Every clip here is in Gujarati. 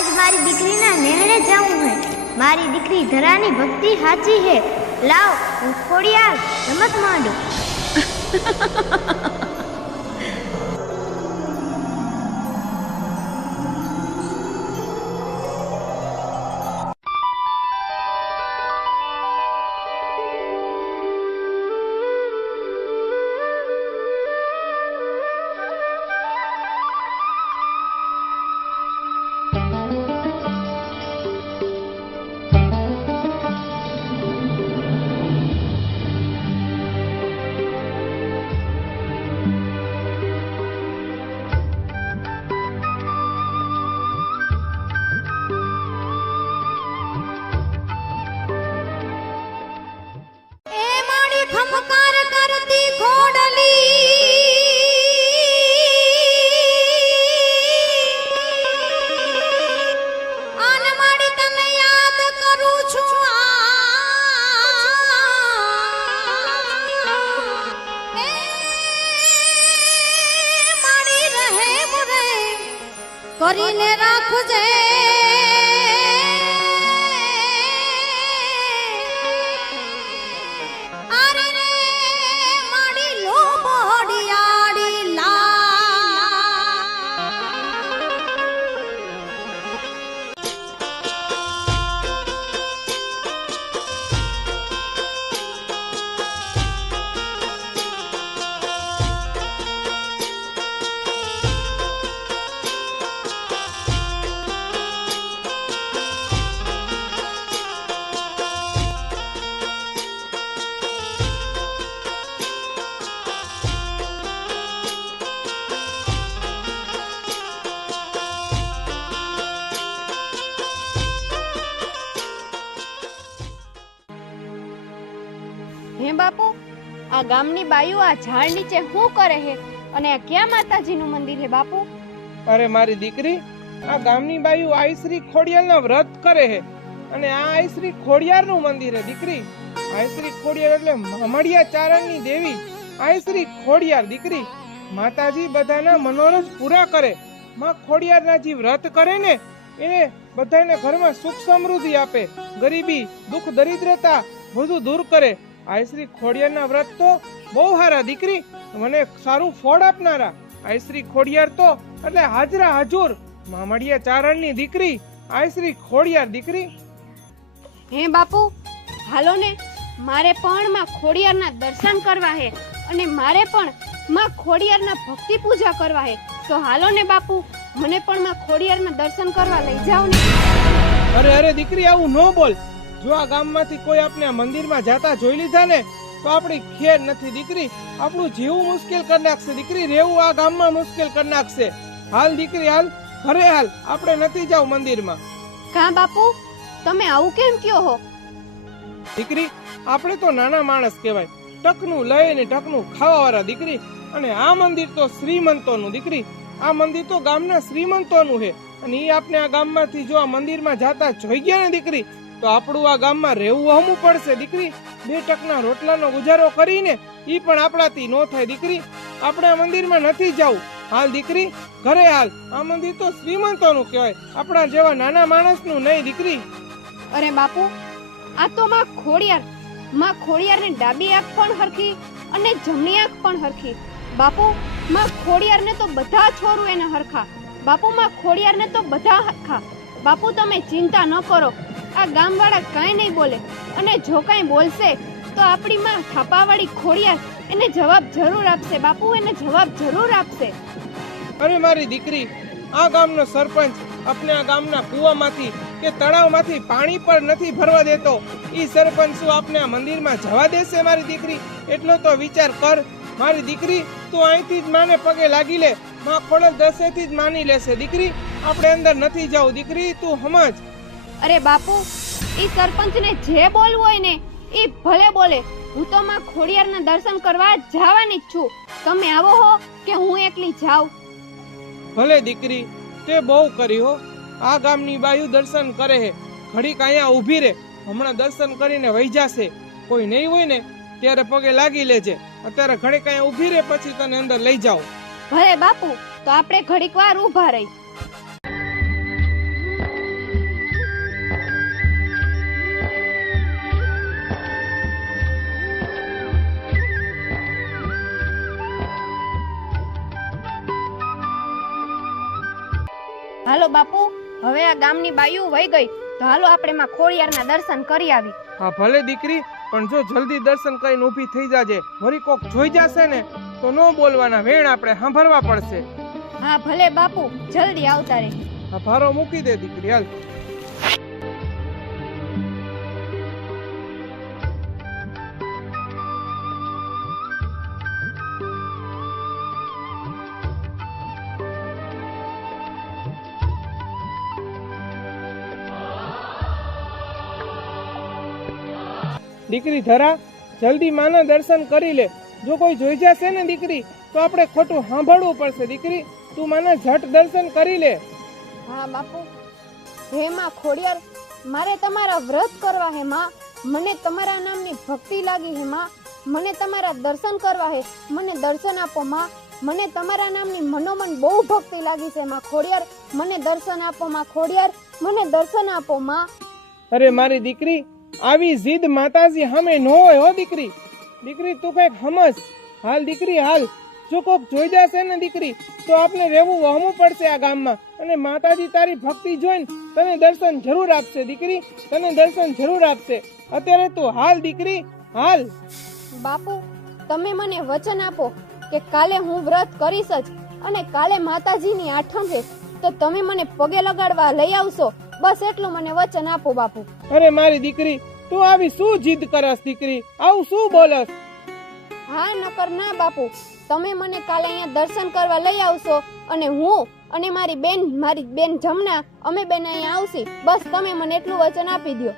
આજ મારી દીકરીના નેણે જાઉં હે। મારી દીકરી ધરાની ભક્તિ સાચી હે। લાવ હું ખોડિયાર રમત માંડું। કરીને રાખજે આરે રે માડી લોબડિયાડી લા। હે બાપુ, આ ગામની બાયુ આ ઝાડ નીચે શું કરે હે અને આ ક્યાં માતાજીનું મંદિર હે બાપુ? અરે મારી દીકરી, આ ગામની બાયુ આઈશ્રી ખોડિયારના વ્રત કરે હે અને આ આઈશ્રી ખોડિયારનું મંદિર હે દીકરી। આઈશ્રી ખોડિયાર એટલે મામડિયા ચારણની દેવી આઈશ્રી ખોડિયાર દીકરી। માતાજી બધાના મનોરથ પૂરા કરે। માં ખોડિયારના જે વ્રત કરે ને એને બધાને ઘરમાં સુખ સમૃદ્ધિ આપે, ગરીબી દુઃખ દરિદ્રતા બધું દૂર કરે। આઈશ્રી ખોડિયારના વ્રત તો બહુ સારા દીકરી, મને સારું ફળ આપનારા। આઈશ્રી ખોડિયાર તો એટલે હાજરા હાજુર મામડિયા ચારણની દીકરી આઈશ્રી ખોડિયાર દીકરી। હે બાપુ, હાલો ને, મારે પણ માં ખોડિયારના દર્શન કરવા હે અને મારે પણ માં ખોડિયારના ભક્તિ પૂજા કરવા હે। તો હાલો ને બાપુ, મને પણ માં ખોડિયારના દર્શન કરવા લઈ જાઓ ને। અરે અરે દીકરી, આવું ન બોલ। જો આ ગામમાંથી કોઈ આપણે આ મંદિરમાં જાતા જોઈ લીધા ને તો આપણી ખેર નથી દીકરી, આપણું જીવવું મુશ્કેલ કરી નાખશે દીકરી, રહેવું આ ગામમાં મુશ્કેલ કરી નાખશે। હાલ દીકરી હાલ, ઘરે હાલ, આપણે નથી જાવ મંદિરમાં। કા બાપુ, તમે આવું કેમ કયો હો? દીકરી, આપણે તો નાના માણસ કહેવાય, ટકનું લઈ ને ટકનું ખાવા વાળા દીકરી, અને આ મંદિર તો શ્રીમંતોનું દીકરી। આ મંદિર તો ગામના શ્રીમંતોનું છે અને ઈ આપણે આ ગામમાંથી જો આ મંદિરમાં જાતા જોઈ ગયા ને દીકરી તો આપણું આ ગામમાં રહેવું હમું પડશે દીકરી। 2 ટકના રોટલાનો ગુજારો કરીને ઈ પણ આપણાથી નો થાય દીકરી। આપણે આ મંદિરમાં નથી જવું। હાલ દીકરી, ઘરે હાલ, આ મંદિર તો શ્રીમંતોનું કહેવાય, આપણા જેવા નાના માણસનું નહીં દીકરી। અરે બાપુ, આ તો માં ખોડિયારની ડાબી આંખ પણ હરખી અને જમણી આંખ પણ હરખી। બાપુ, માં ખોડિયારને તો બધા છોરું એને હરખા। બાપુ, માં ખોડિયારને તો બધા હરખા। બાપુ, તમે ચિંતા ન કરો, આ ગામવાળા કાંઈ નહીં બોલે અને જો કાંઈ બોલશે તો આપણી માં થાપાવાળી ખોડિયાર એને જવાબ જરૂર આપશે। બાપુ, એને જવાબ જરૂર આપશે। અરે મારી દીકરી, આ ગામનો સરપંચ આપણે આ ગામના કૂવામાંથી કે તળાવમાંથી પાણી પણ નથી ભરવા દેતો। ઈ સરપંચ શું આપણે આ મંદિરમાં જવા દેશે મારી દીકરી? એટલો તો વિચાર કર મારી દીકરી। તું અહીંથી જ માને પગે લાગી લે, માં ખોડલ દસેથી જ માની લેશે દીકરી। આપણે અંદર નથી જાવ દીકરી, તું સમજ। અરે બાપુ, ઈ સરપંચને જે બોલવું હોય ને ઈ ભલે બોલે, હું તો માં ખોડિયારના દર્શન કરવા જવાની જ છું। તમે આવો હો કે હું એકલી જાઉં? ભલે દીકરી, તે બહુ કરી હો। આ ગામની બાયુ દર્શન કરે હે, ઘડીક અહીંયા ઊભી રે, હમણાં દર્શન કરીને વહી જાશે। કોઈ નહીં હોય ને ત્યારે પગે લાગી લેજે, અત્યારે ઘડીક અહીંયા ઊભી રે, પછી તને અંદર લઈ જાઉં। ભલે બાપુ, તો આપણે ઘડીક વાર ઊભા રહી। હાલો બાપુ, હવે આ ગામની બાયું વહી ગઈ તો હાલો આપણે માં ખોડિયારના દર્શન કરી આવી. હા ભલે દીકરી, પણ જો જલ્દી દર્શન કરીને ઊભી થઈ જાજે. વળી કોક જોઈ જશે ને તો નો બોલવાના, વેણ આપણે સાંભળવા પડશે. હા ભલે બાપુ, જલ્દી આવતા રહે. હા ભારો મૂકી દે દીકરી, હાલ. દીકરી ધરા, જલ્દી માના દર્શન કરી લે. જો કોઈ જોઈ જશે ને દીકરી તો આપણે ખોટું સાંભળવું પડશે. દીકરી તું માના ઝટ દર્શન કરી લે. હા બાપુ. હે માં ખોડિયાર, મારે તમારા વ્રત કરવા હે માં. મને તમારા નામની ભક્તિ લાગી હે માં. મને તમારા દર્શન કરવા હે. મને દર્શન આપો માં. મને તમારા નામની મનોમન બહુ ભક્તિ લાગી છે માં ખોડિયાર. મને દર્શન આપો માં ખોડિયાર. મને દર્શન આપો માં. અરે મારી દીકરી, આવી જીદ માતાજી સામે ન હોય હો દીકરી. દીકરી તું કઈક સમજ. હાલ દીકરી હાલ. જો કોક જોઈ જશે ને દીકરી તો આપણે રહેવું વહમું પડશે આ ગામમાં. અને માતાજી તારી ભક્તિ જોઈને તને દર્શન જરૂર આપશે દીકરી, તને દર્શન જરૂર આપશે. અત્યારે તું હાલ દીકરી, હાલ. બાપુ, તમે મને વચન આપો કે કાલે હું વ્રત કરીશ જ, અને કાલે માતાજીની આઠમ છે તો તમે મને પગે લગાડવા લઈ આવશો. બસ એટલું મને વચન આપો બાપુ. અરે મારી દીકરી, તું આવી શું જીદ કરસ દીકરી? આવું શું બોલસ? હા નકર ના બાપુ, તમે મને કાલે અહીંયા દર્શન કરવા લઈ આવશો અને હું અને મારી બેન જમના અમે બેન અહીંયા આવશી. બસ તમે મને એટલું વચન આપી દો.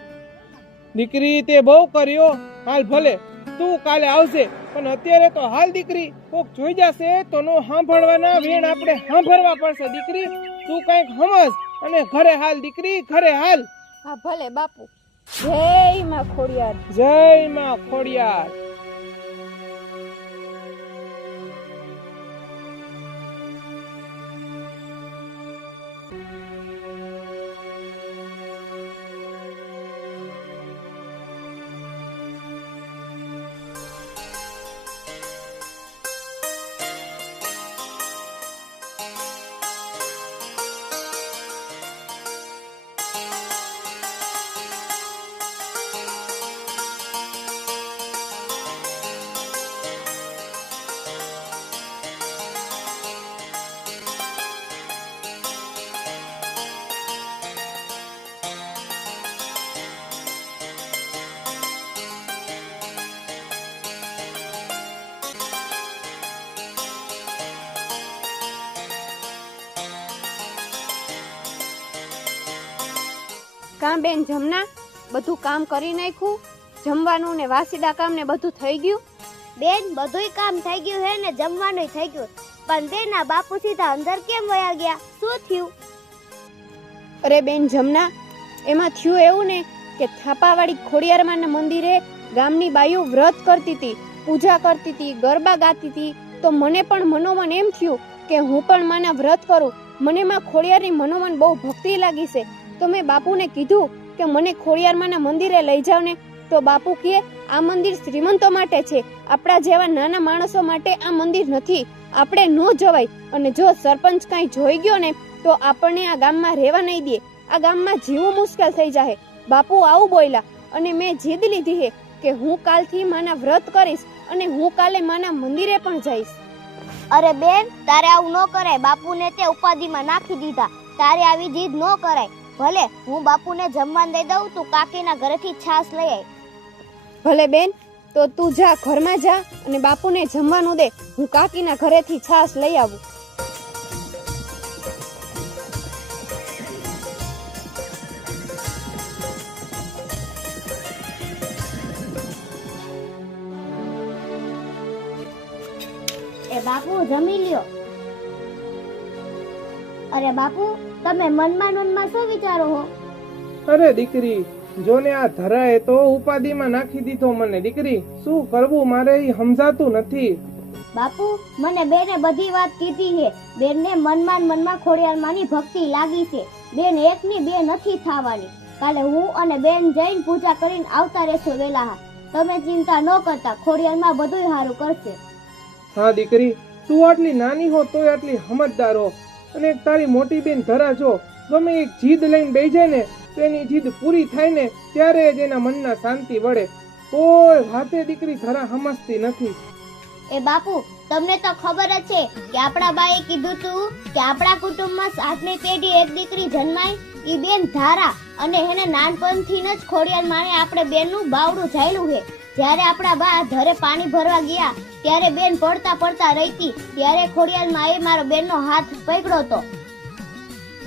દીકરી તે બહુ કર્યો. હાલ ભલે તું કાલે આવશે, પણ અત્યારે તો હાલ દીકરી. કોક જોઈ જશે તો નો સાંભળવાના, વેણ આપણે સાંભળવા પડશે દીકરી. તું કઈક સમજ અને ઘરે હાલ દીકરી, ઘરે હાલ. હા ભલે બાપુ. જય માં ખોડિયાર. જય માં ખોડિયાર. કામ બેન જમના, બધું કામ કરી નાખ્યું? જમવાનું ને વાસીદા કામ ને બધું થઈ ગયું? બેન બધુંય કામ થઈ ગયું હે ને જમવાનુંય થઈ ગયું, પણ બેના બાપુ સીધા અંદર કેમ વયા ગયા? શું થયું? અરે બેન જમના, એમાં થયું એવું ને કે થાપાવાળી ખોડિયારમાંના મંદિરે ગામની બાયું વ્રત કરતી હતી, પૂજા કરતી હતી, ગરબા ગાતી હતી. તો મને પણ મનોમન એમ થયું કે હું પણ માના વ્રત કરું. મને માં ખોડિયારની મનોમન બહુ ભક્તિ લાગી છે. તો મેં બાપુને કીધું કે મને ખોડિયારમાંના મંદિરે લઈ જાવ ને. તો બાપુ કહે આ મંદિર શ્રીમંતો માટે છે, આપણા જેવા નાના માણસો માટે આ મંદિર નથી, આપણે ન જવાય. અને જો સરપંચ કાંઈ જોઈ ગયો ને તો આપણને આ ગામમાં રહેવા નહીં દે, આ ગામમાં જીવવું મુશ્કેલ થઈ જાય. બાપુ આવું બોલ્યા અને મેં જીદ લીધી છે કે હું કાલથી માના વ્રત કરીશ અને હું કાલે માના મંદિરે પણ જઈશ. અરે બેન, તારે આવું ન કરાય. બાપુને તે ઉપાધિમાં નાખી દીધા. તારે આવી જીદ ન કરાય. ભલે હું બાપુને જમવાનું દઈ દઉં, તું કાકીના ઘરેથી છાશ લઈ આય. ભલે બેન, તો તું જા ઘરમાં જા અને બાપુને જમવાનું દે. હું કાકીના ઘરેથી છાશ લઈ આવું. એ બાપુ જમી લ્યો. અરે બાપુ, તમે મનમાં શું વિચારો હો? અરે દીકરી, જોને આ ધરાએ તો ઉપાધિમાં નાખી દીધો મને. દીકરી શું કરવું મારે એ સમજાતું નથી. બાપુ, મને બેને બધી વાત કીધી છે. બેનને મનમાં ખોડિયારમાંની ભક્તિ લાગી છે. બેન એકની બે નથી થવાની. કાલે હું અને બેન જઈને પૂજા કરીને આવતા રહેશો વેલા. તમે ચિંતા ન કરતા, ખોડિયારમાં બધું સારું કરશે. હા દીકરી, તું આટલી નાની હો તોય આટલી સમજદાર હો. અને એક તારી મોટી બેન ધરા જો ગમે એક જીદ લઈને બેસી જાય ને તો એની જીદ પૂરી થાય ને ત્યારે જ એના મનના શાંતિ વળે. કોઈ વાતે દીકરી ધરા સમજતી નથી. એ બાપુ, તમને તો ખબર જ છે કે આપણા બાએ કીધું તું કે આપણા કુટુંબમાં 7મી પેઢી એક દીકરી જન્માય, ઈ બેન ધારા, અને એને નાનપણથી જ ખોડિયાર માણે આપણે બેનનું બાવડું ઝાલ્યું છે. જ્યારે આપણા બા ઘરે પાણી ભરવા ગયા ત્યારે બેન પડતા પડતા રહીતી, ત્યારે ખોડિયાર માએ મારો બેનનો હાથ પકડ્યો તો.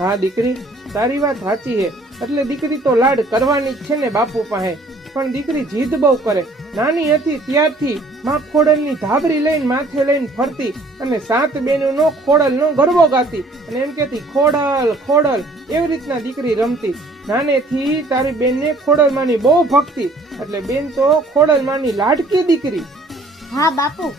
હા દીકરી, તારી વાત સાચી છે. એટલે દીકરી તો લાડ કરવાની જ છે ને બાપુ પાસે, પણ દીકરી જીદ બહુ કરે. નાની હતી ત્યારથી માં ખોડલની ધાબરી લઈને માથે લઈને ફરતી અને 7 બહેનોનો ખોડલનો ગરબો ગાતી અને એમ કહેતી ખોડલ ખોડલ. એવી રીતના દીકરી રમતી. નાનેથી તારી બેનને ખોડલમાંની બહુ ભક્તિ, એટલે બેન તો ખોડલમાંની લાડકી દીકરી. હા બાપુ.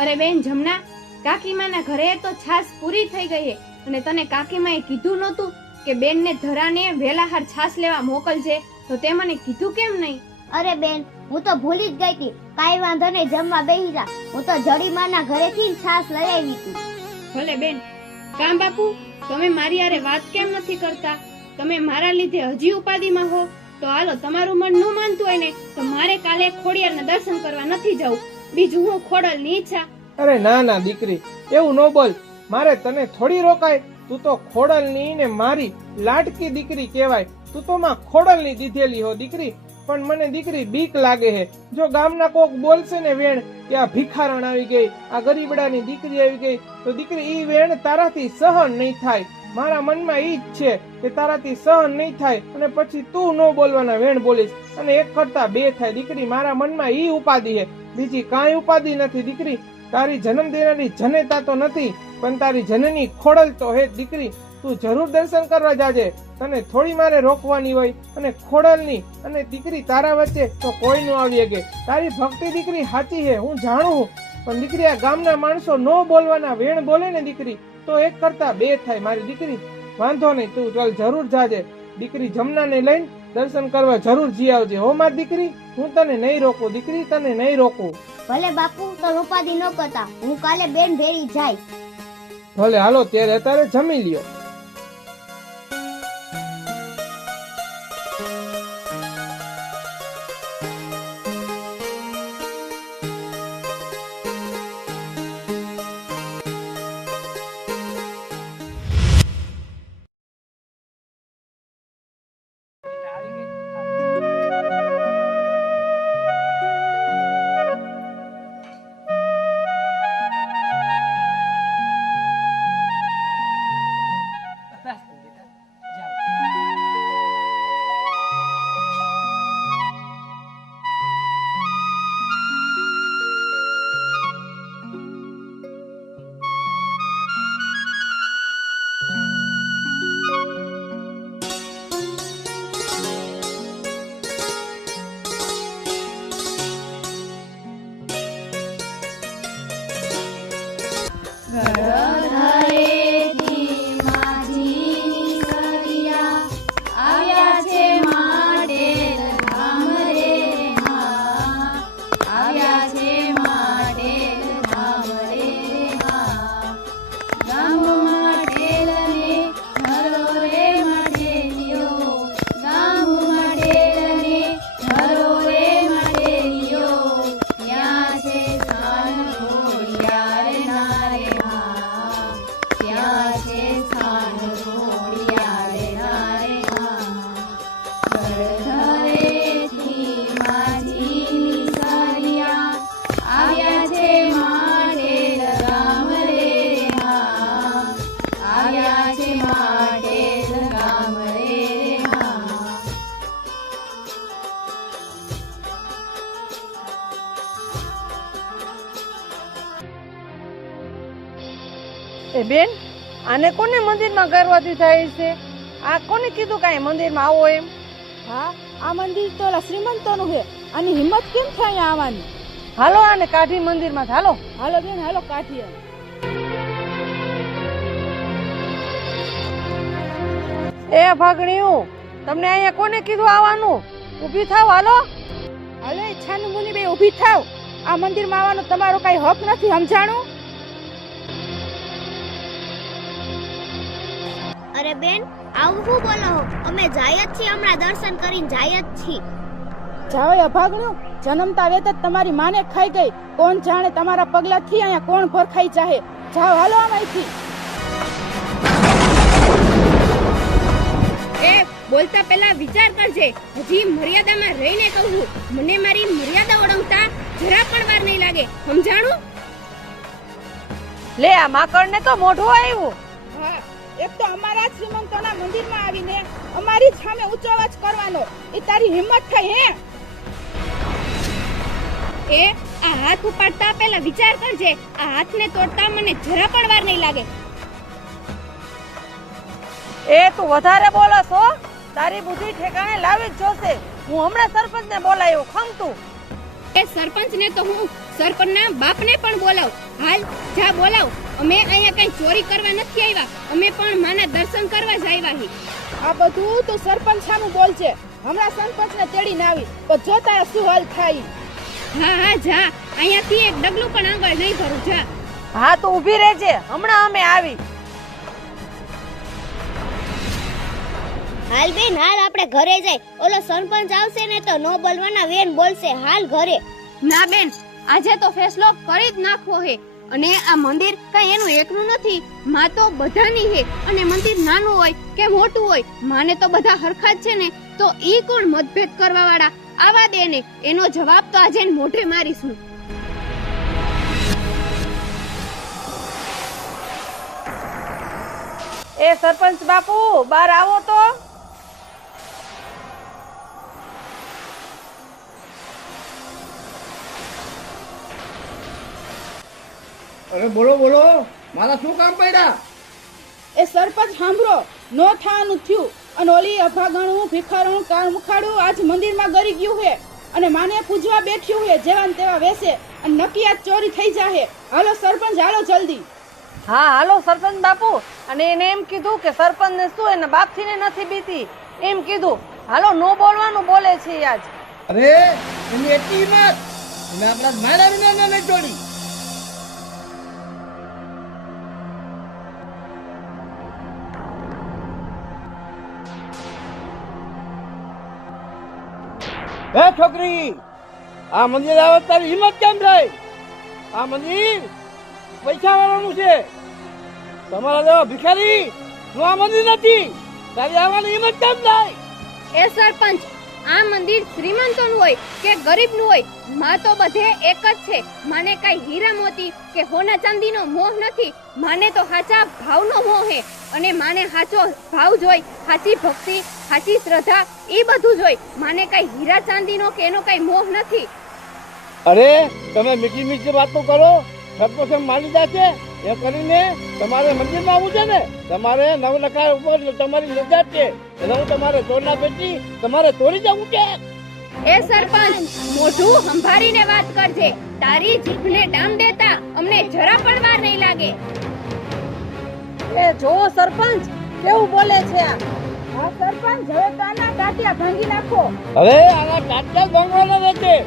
અરે બેન જમના, કાકીમાના ઘરે તો છાશ પૂરી થઈ ગઈ છે અને તને કાકીમાએ કીધું નહોતું કે બેનને ધરાને વેલાહાર છાશ લેવા મોકલજે? તો તે મને કીધું કેમ નહીં? અરે બેન, હું તો ભૂલી જ ગઈ હતી. કાઈ વાંધો નહીં, જમવા બેહી જા. હું તો જડીમાના ઘરેથી છાશ લઈ આવી હતી. ભલે બેન. કામ બાપુ, તમે મારી હારે વાત કેમ નથી કરતા? તમે મારા લીધે હજી ઉપાધિમાં હો? તો હાલો, તમારું મન ન માનતું હોય ને તો મારે કાલે ખોડિયારના દર્શન કરવા નથી જવું. બીજું હું ખોડલની ઈચ્છા. અરે ના ના દીકરી, એવું ન બોલ. મારે તને થોડી રોકાય. તું તો ખોડલની ને મારી લાડકી દીકરી કહેવાય. તું તો માં ખોડલની દીધેલી હો દીકરી. પણ મને દીકરી બીક લાગે છે. જો ગામના કોક બોલશે ને વેણ કે આ ભિખારણ આવી ગઈ, આ ગરીબડાની દીકરી આવી ગઈ, તો દીકરી ઈ વેણ તારાથી સહન નહીં થાય. મારા મનમાં ઈ જ છે કે તારાથી સહન નહીં થાય અને પછી તું ન બોલવાના વેણ બોલીશ અને એક કરતા બે થાય. દીકરી મારા મનમાં ઈ ઉપાધિ છે, બીજી કાંઈ ઉપાધિ નથી દીકરી. તારી જન્મ દેનારી જનેતા તો નથી, પણ તારી જનની ખોડલ તો હે દીકરી. તું જરૂર દર્શન કરવા જાજે. તને થોડી મારે રોકવાની હોય. અને ખોડલની અને દીકરી તારા વચ્ચે તો કોઈ ન આવી શકે. તારી ભક્તિ દીકરી સાચી છે, હું જાણું. પણ દીકરી આ ગામના માણસો ન બોલવાના વેણ બોલે ને દીકરી, તો એક કરતા બે થાય મારી દીકરી. વાંધો નહીં, તું ચાલ જરૂર જાજે. દીકરી જમનાને લઈને દર્શન કરવા જરૂર જી આવજે હો મારી દીકરી. હું તને નહીં રોકું દીકરી, તને નહીં રોકું. ભલે બાપુ, તો ઉપાધિ ન કરતા. હું કાલે બેન ભેળી જાય. ભલે હાલો, ત્યારે અત્યારે જમી લ્યો. એ બેન, આને કોને મંદિરમાં ગરવાથી થાય છે? આ કોને કીધું કાંઈ મંદિરમાં આવો એમ? હા, આ મંદિર તો શ્રીમંતોનું છે. આની હિંમત કેમ થાય અહીંયા આવવાની? હાલો આને કાઢી મંદિરમાં. હાલો હાલો બેન, હાલો કાઢીએ. એ ભાગણીયું, તમને અહીંયા કોને કીધું આવવાનું? ઊભી થાવ. હાલો હાલો, છાનું મુની બે ઊભી થાવ. આ મંદિરમાં આવવાનો તમારો કઈ હક નથી, સમજાણું? અરે બેન, આવું શું બોલો હો? અમે જાય જ છીએ, હમણાં દર્શન કરીને જાય જ છીએ. જાવે અભાગણ્યું, જન્મતા વેત જ તમારી માને ખાઈ ગઈ. કોણ જાણે તમારા પગલાથી અહીંયા કોણ ભરખાઈ ચાહે. જાઓ, હાલો આમાંથી. એ બોલતા પહેલા વિચાર કરજે. હજી મર્યાદામાં રહીને કહું છું. મને મારી મર્યાદા ઓળંગતા જરા પણ વાર નહીં લાગે, સમજાણું? લે આ માકડને તો મોઢું આવ્યું. હા, એક તો અમારા શ્રીમંતોના મંદિરમાં આવીને અમારી જ સામે ઊંચો અવાજ કરવાનો, એ તારી હિંમત થઈ હે? એ આ હાથ ઉપાડતા પહેલા વિચાર કરજે. આ હાથને તોડતા મને જરા પણ વાર નહીં લાગે. એ તું વધારે બોલસ હો. તારી બુદ્ધિ ઠેકાણે લાવી જ જોશે. હું હમણાં સરપંચને બોલાયો, ખમ તું. એ સરપંચને તો હું સરપંચના બાપને પણ બોલાવ. હાલ જા બોલાવ. અમે અહીંયા કઈ ચોરી કરવા નથી આવ્યા, અમે પણ માના દર્શન કરવા જ આવ્યા છીએ. આ બધું તું સરપંચ સામું બોલજે. હમણાં સરપંચને તેડીને આવી તો જો તારા શું હાલ થાય. હા હા જા, અહીંયાથી એક ડગલું પણ આગળ નહીં ભરું, જા. હા તું ઊભી રહેજે, હમણાં અમે આવી. હાલ બેન, હાલ આપણે ઘરે જાય. ઓલો સરપંચ આવશે ને તો નો બોલવાના વેન બોલશે. હાલ ઘરે. ના બેન, આજે તો ફેસલો કરી જ નાખવો હે. અને આ મંદિર કઈ એનું એકનું નથી, માં તો બધાની હે. અને મંદિર નાનું હોય કે મોટું હોય, માને તો બધા હરખા જ છે ને. તો ઈ કોણ મતભેદ કરવા વાળા? આવા દે ને, એનો જવાબ તો આજે મોઢે મારીશ હું. એ સરપંચ બાપુ, બહાર આવો તો. અરે બોલો બોલો, મારા શું કામ પડ્યા? એ સરપંચ સાંભળો, નો થવાનું થયું. અને ઓલી અભાગણું ભિખારણું કાળ મુખાડું આજ મંદિરમાં ગરી ગયું હે અને માને પૂજવા બેઠ્યું હે. જેવાન તેવા વેસે અને નક્કી આજ ચોરી થઈ જાહે. હાલો સરપંચ, હાલો જલ્દી. હા હાલો સરપંચ બાપુ. અને એને એમ કીધું કે સરપંચ ને શું એના બાપથી ને નથી બીતી, એમ કીધું. હાલો, નો બોલવાનું બોલે છે આજ. અરે એની એટલી હિંમત, અમે આપણા મારા વિના નહીં છોડી. હે છોકરી, આ મંદિર આવે તારી હિંમત કેમ થાય? આ મંદિર પૈસા વાળાનું છે. તમારા જેવા ભિખારી નું આ મંદિર નથી. તારી આવવાની હિંમત કેમ થાય? એ સરપંચ, આ મંદિર શ્રીમંતોનું હોય કે ગરીબનું હોય, માં તો બધે એક જ છે. માને કઈ હીરા મોતી કે હોના ચાંદીનો મોહ નથી. માને તો સાચા ભાવનો મોહ હે. અને માને સાચો ભાવ જોઈ, સાચી ભક્તિ, સાચી શ્રદ્ધા, એ બધું જોઈ. માને કઈ હીરા ચાંદીનો કે એનો કઈ મોહ નથી. અરે તમે મીઠી મીઠી વાતો કરો. સરપંચ માની જશે એ કરીને તમારે મંદિરમાં આવવું છે ને. તમારે નવલખા ઉપર તમારી નજર છે એટલે હું તમારે ચોરના પેટી તમારે ચોરી જવું છે. એ સરપંચ, મોઢું સંભાળીને વાત કરજે. તારી જીભને ડામ દેતા અમને જરા પણ વાર નહીં લાગે. એ જો સરપંચ કેવું બોલે છે આ. હા સરપંચ, હવે કાના ટાટિયા ભાંગી નાખો. હવે આના ટાટા ભાંગવાના નથી.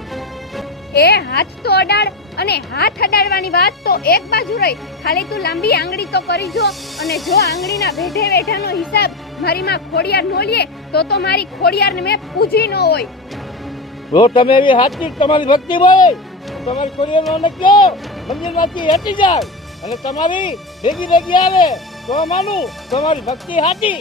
એ હાથ તો અડાડ. અને હાથ અડાડવાની વાત તો એક બાજુ રહી, ખાલી તું લાંબી આંગળી તો કરી જો. અને જો આંગળીના વેઢે વેઢાનો હિસાબ મારી માં ખોડિયાર નો લે તો મારી ખોડિયારને મેં પૂજી ન હોય. જો તમે એવી હાચી તમારી ભક્તિ હોય, તમારી ખોડિયારનો કયો મંદિરમાંથી હટી જાય અને તમારી ભેગી ભેગી આવે તો માનું તમારી ભક્તિ હાચી.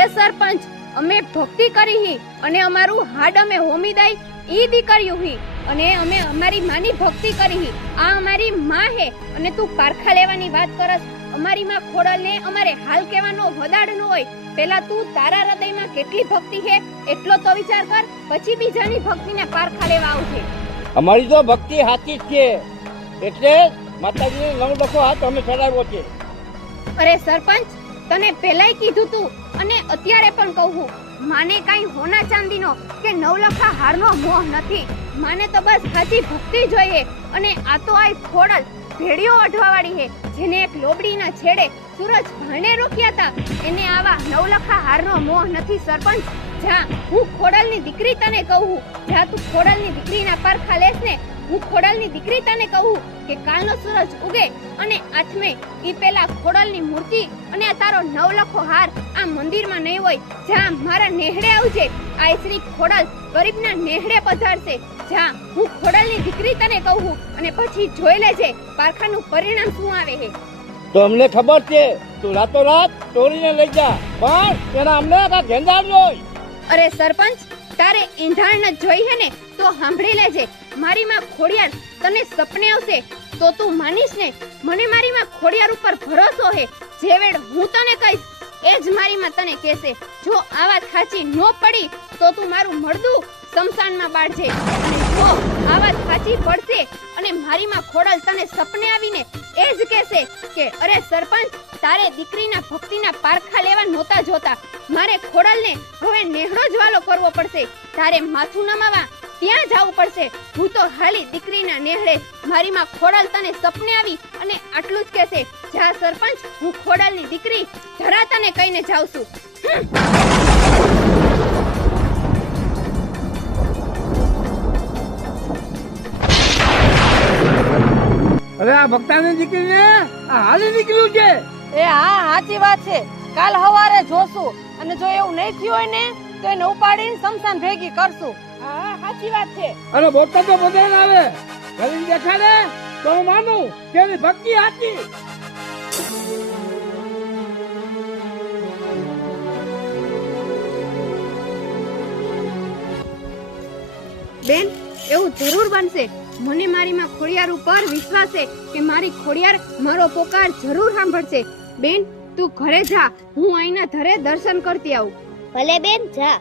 એ સરપંચ, અમે ભક્તિ કરી હી અને અમારું હાડ અમે હોમી દઈ ઈ દીકરીયું હી. અને અમે અમારી માની ભક્તિ કરી હી. આ અમારી માં હે અને તું પારખા લેવાની વાત કરસ. અમારી માં ખોડલને અમારે હાલ કહેવાનો વદાડ ન હોય. પેલા તું તારા હૃદયમાં કેટલી ભક્તિ હે એટલો તો વિચાર કર, પછી બીજાની ભક્તિને પારખા લેવા આવજે. અમારી તો ભક્તિ હાચી જ છે એટલે માતાજીને નવલખો હાથ અમે ચડાવ્યો છે. અરે સરપંચ, તને પહેલાય કીધું તું અને અત્યારે પણ કહું છું, માને કાઈ હોના ચાંદીનો કે નવલખા હારનો મોહ નથી. માને તો બસ સાચી ભક્તિ જોઈએ. અને આ તો આ ખોડલ ભેડિયો અઢવાવાળી હે, જેને એક લોબડીના છેડે સૂરજ ભાણે રોક્યા હતા. એને આવા નવલખા હારનો મોહ નથી. સરપંચ, જા, હું ખોડલની દીકરી તને કહું છું, જા તું ખોડલની દીકરીના પરખા લેસ ને. હું ખોડલની ખોડલની દીકરી તને કહું કે કાલનો સૂરજ ઉગે અને આઠમે ઈ પેલા ખોડલની મૂર્તિ અને આ તારો નવલખો હાર આ મંદિરમાં નહીં હોય. જ્યાં મારા નેહડે આવજે. આ શ્રી ખોડલ ગરીબના નેહડે પધારશે. જ્યાં હું ખોડલની દીકરી તને કહું અને પછી જોઈ લેજે પારખાનું પરિણામ શું આવે છે. તો અમને ખબર છે તું રાતોરાત ચોરીને લઈ જા, પણ તેના અમને આ ગેંડા જોઈ. અરે સરપંચ, તારે ઈંધાણ જ જોઈ હે ને તો સાંભળી લેજે. મારી માં ખોડિયાર તને સપને આવશે તો તું માનીશ ને. મને મારી માં ખોડિયાર ઉપર ભરોસો હે. જે વેળ હું તને કહીશ એ જ મારી માં તને કહેશે. જો આ વાત સાચી ન પડી તો તું મારું મળદું શમશાનમાં બાળજે. અને જો આ વાત સાચી પડશે અને મારી માં ખોડલ તને સપને આવીને એ જ કહેશે કે અરે સરપંચ, તારે દીકરીના ભક્તિના પારખા લેવા નહોતા જોતા. મારે ખોડલને હવે નેહડો જ વાલો કરવો પડશે. તારે માથું નમાવા ત્યાં જવું પડશે. હું તો હાલી દીકરીના નેહડે. મારી માં ખોડલ તને સપને આવી અને આટલું જ કહેશે. જા સરપંચ, હું ખોડલની દીકરી ધરા તને કહીને જાઉં છું. અરે આ ભક્તાની દીકરીને આ હાલી નીકળ્યું છે. એ હા, સાચી વાત છે. કાલ સવારે જોશું અને જો એવું નહીં થયું હોય ને તો એને ઉપાડીને શમશાન ભેગી કરશું. હા, સાચી વાત છે. અને બોલતા તો બધાને આવે. કરીને દેખાડે તો હું માનું કે એની ભક્તિ સાચી. બેન, એવું જરૂર બનશે. મને મારી માં ખોડિયાર ઉપર વિશ્વાસ છે કે મારી ખોડિયાર મારો પોકાર જરૂર સાંભળશે. બેન, તું ઘરે જા, હું અહીંના ધરે દર્શન કરતી આવું. ભલે બેન, જા.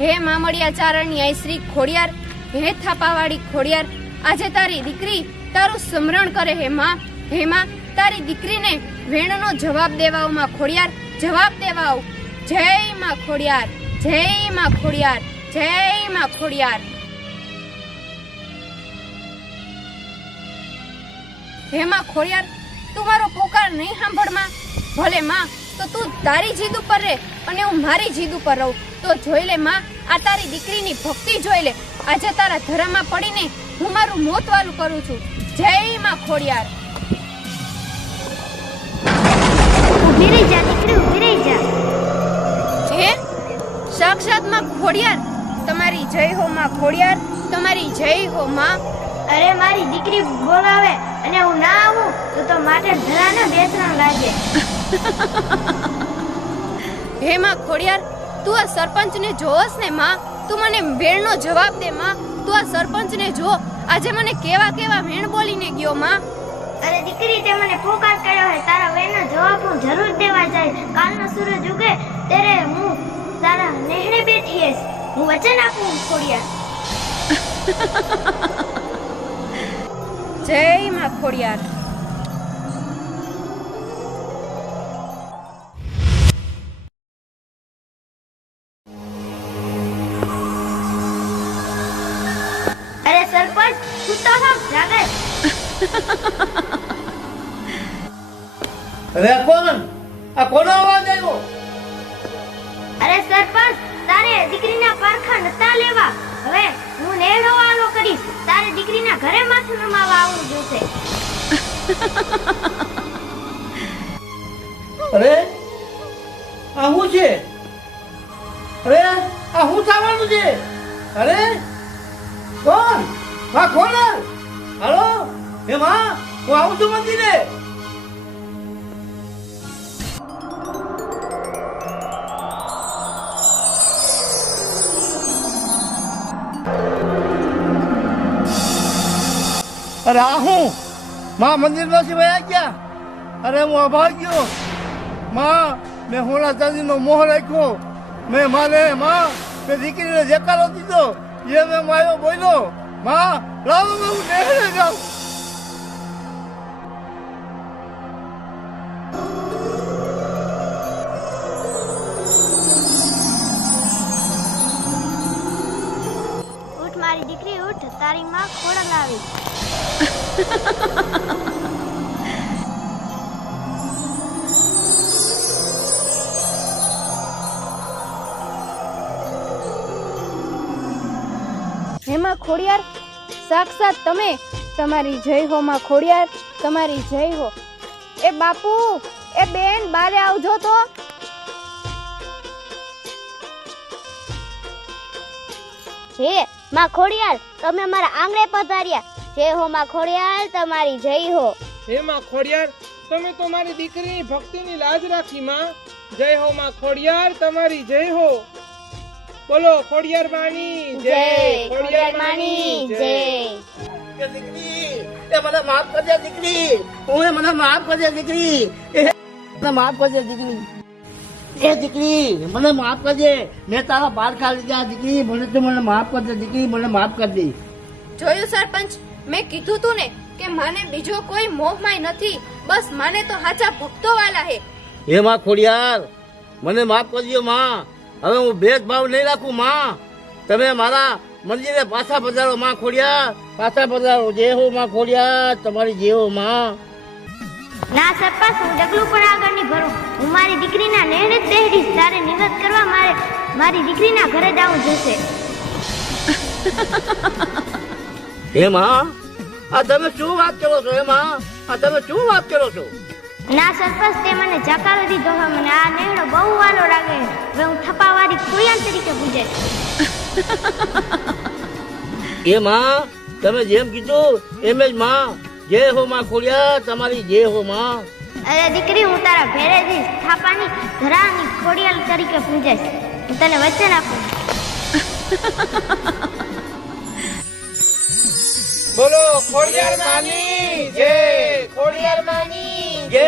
હે મામડિયા ચારણની આઈ શ્રી ખોડિયાર, હે થાપાવાળી ખોડિયાર, આજે તારી દીકરી તારું સ્મરણ કરે હે માં. હે માં, તારી દીકરીને વેણનો જવાબ દેવાઓ માં ખોડિયાર, જવાબ દેવાઓ. જય માં ખોડિયાર, જય માં ખોડિયાર, જય માં ખોડિયાર. હે માં ખોડિયાર, તું મારો પોકાર નહીં સાંભળમાં. ભલે માં, તો તું તારી જીદ ઉપર રહે અને હું મારી જીદ ઉપર રહું. તો જોઈ લે માં, આ તારી દીકરીની ભક્તિ જોઈ લે. આજે તારા ધરામાં પડીને હું મારું મોત વાલું કરું છું. જય માં ખોડિયાર. ઊભી રહી જા દીકરી, ઊભી રહી જા. હે સાક્ષાત માં ખોડિયાર, તમારી જય હો માં ખોડિયાર, તમારી જય હો માં. અરે મારી દીકરી બોલાવે અને હું ના આવું તો માટે ધરાને બેસણ લાગે. હે માં ખોડિયાર, તું આ સરપંચને જોવસ ને માં. તું મને વેણનો જવાબ દે માં. તું આ સરપંચને જો, આજે મને કેવા કેવા વેણ બોલીને ગયો માં. અરે દીકરી, તે મને પોકાર કર્યો હે. તારા વેણનો જવાબ હું જરૂર દેવા જાય. કાલનો સૂરજ ઉગે ત્યારે હું તારા નેહડે બેઠી હઈશ. હું વચન આપું ખોડિયાર. જય માં ખોડિયાર. અરે સરપંચ, તું તો સબ જાગે. અરે આ કોણ? આ કોનો અવાજ આવ્યો? અરે સરપંચ, તારે દીકરીના પારખા નતા લેવા. હવે હું નેહડો વાલો કરીશ. તારે દીકરીના ઘરે માથું નમાવા આવવું જોશે. અરે આ શું છે? અરે આ શું થવાનું છે? અરે કોણ? હા કોણ? હાલો હે માં, હું આવું છું મંદિરે. અરે આ હું માં મંદિર માંથી વયા ગયા. અરે હું અભાગ્યો માં, મેં હોના ચાંદીનો મોહ રાખ્યો. મેં માને માં મેં દીકરીને જેકારો દીધો. એ મેં માયો બોલ્યો માં, લાવો હું નેહડે જાઉં. હેમાં ખોડિયાર, સાક્ષાત તમે, તમારી જય હો માં ખોડિયાર, તમારી જય હો. એ બાપુ, એ બેન, બારે આવજો તો. છે માં ખોડિયાર, તમે મારા આંગણે પધાર્યા. જય હો માં ખોડિયાર, તમારી જય હો. હે માં ખોડિયાર, તમે તો મારી દીકરીની ભક્તિની લાજ રાખી માં. જય હો માં ખોડિયાર, તમારી જય હો. બોલો ખોડિયાર માની જય, ખોડિયાર માની જય. એ દીકરી, એ મને માફ કરજે દીકરી, મને માફ કરજે દીકરી, મને માફ કરજે દીકરી. એ દીકરી, મને માફ કરજે, મેં તારા પારખા લીધા દીકરી, મને માફ કરજે દીકરી, મને માફ કરજે. જોયું સરપંચ, મેં કીધું તું ને કે માને બીજો કોઈ મોહમાય નથી, બસ માને તો હાચા ભક્તો વાલા હે. હે માં ખોડિયાર, મને માફ કરજો માં. હવે હું ભેદભાવ નહીં રાખું માં. તમે મારા મંદિરે પાછા પધારો માં ખોડિયાર, પાછા પધારો. જય હો માં ખોડિયાર, તમારી જય હો માં. ના સરપંચ, હું ડગલું પણ આગળ નહીં ભરું. હું મારી દીકરીના નેણે જ બેહડીશ. તારે નિવેદ કરવા મારી દીકરીના ઘરે જવું જશે. હે માં, આ તમે શું વાત કરો છો? હે માં, આ તમે શું વાત કરો છો? ના સરપંચ, તે મને જકાવી દીધો છે. મને આ નેહડો બહુ વાલો લાગે. હવે હું થપાવાળી ખોડિયાર તરીકે પૂજાય. એ માં, તમે જેમ કીધું એમ જ માં. જય હો માં ખોડિયાર, તમારી જય હો માં. અરે દીકરી, હું તારા ભેરે જઈશ. થાપાની ધરાની ખોડિયાર તરીકે પૂજાઈશ. હું તને વચન આપું. બોલો ખોડિયાર માની જય, ખોડિયાર માની જય.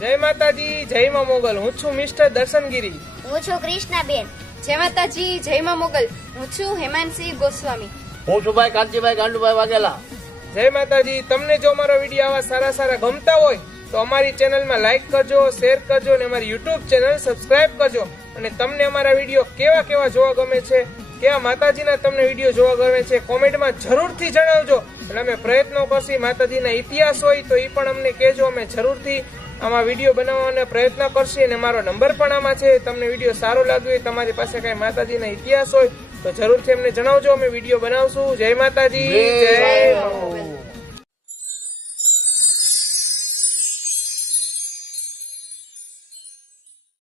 જય માતાજી, જય માં મોગલ. હું છું મિસ્ટર દર્શનગીરી. હું છું કૃષ્ણાબેન. જય માતાજી, જય માં મોગલ. હું છું હેમાંશી ગોસ્વામી. હું છું ભાઈ કાંતિભાઈ ગાંડુભાઈ વાઘેલા. જય માતાજી. તમને જો અમારો વિડીયો આવા સારા સારા ગમતા હોય તો અમારી ચેનલમાં લાઈક કરજો, શેર કરજો અને અમારી યુટ્યુબ ચેનલ સબસ્ક્રાઇબ કરજો. અને તમને અમારા વિડીયો કેવા કેવા જોવા ગમે છે, કેવા માતાજીના તમને વિડીયો જોવા ગમે છે, કોમેન્ટમાં જરૂરથી જણાવજો. અને અમે પ્રયત્નો કરશી. માતાજીના ઇતિહાસ હોય તો એ પણ અમને કહેજો. અમે જરૂરથી આમાં વિડીયો બનાવવાનો પ્રયત્ન કરશી. અને મારો નંબર પણ આમાં છે. તમને વિડીયો સારો લાગ્યો હોય, તમારી પાસે કઈ માતાજીના ઇતિહાસ હોય તો જરૂરથી અમને જણાવજો. અમે વિડીયો બનાવશું. જય માતાજી, જય.